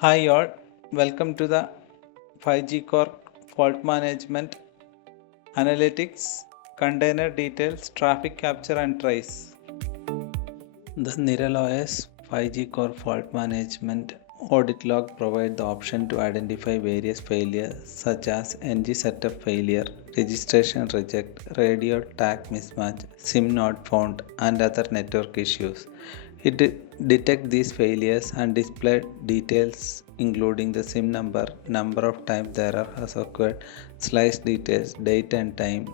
Hi all, welcome to the 5G Core Fault Management Analytics, Container Details, Traffic Capture and Trace. The NiralOS 5G Core Fault Management Audit Log provides the option to identify various failures such as NG setup failure, registration reject, radio tag mismatch, SIM not found, and other network issues. It detects these failures and displays details including the SIM number, number of times the error has occurred, slice details, date and time,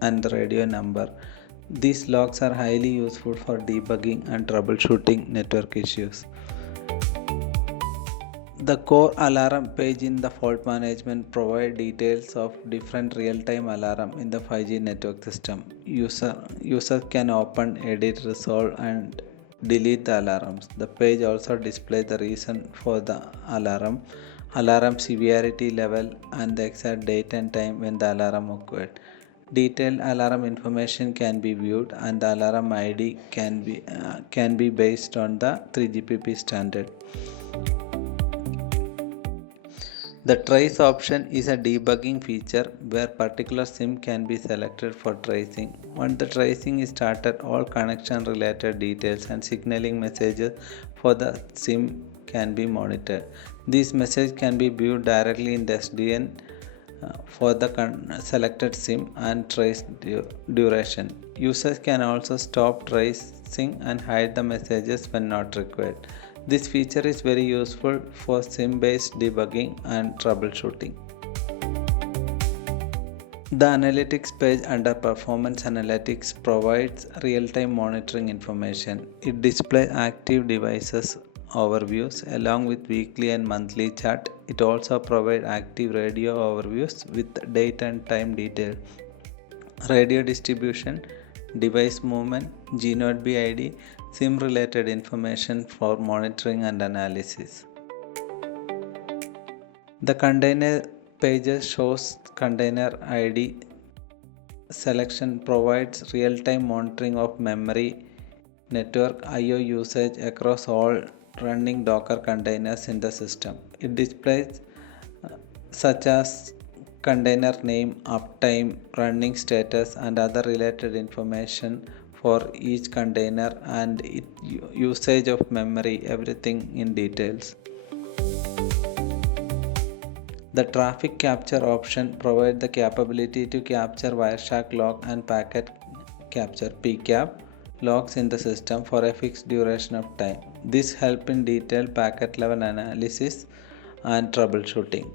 and the radio number. These logs are highly useful for debugging and troubleshooting network issues. The core alarm page in the fault management provides details of different real-time alarm in the 5G network system. Users can open, edit, resolve, and delete the alarms. The page also displays the reason for the alarm severity level, and the exact date and time when the alarm occurred. Detailed alarm information can be viewed, and the alarm ID can be based on the 3GPP standard. The trace option is a debugging feature where particular SIM can be selected for tracing. Once the tracing is started, all connection related details and signaling messages for the SIM can be monitored. These messages can be viewed directly in the SDN for the selected SIM and trace duration. Users can also stop tracing and hide the messages when not required. This feature is very useful for SIM-based debugging and troubleshooting. The analytics page under Performance Analytics provides real-time monitoring information. It displays active devices overviews along with weekly and monthly chart. It also provides active radio overviews with date and time detail, radio distribution, device movement, G-Node B ID, SIM related information for monitoring and analysis. The container pages shows container ID selection provides real-time monitoring of memory, network, I/O usage across all running Docker containers in the system. It displays such as container name, uptime, running status, and other related information for each container and usage of memory, everything in details. The traffic capture option provides the capability to capture Wireshark log and packet capture PCAP logs in the system for a fixed duration of time. This helps in detailed packet level analysis and troubleshooting.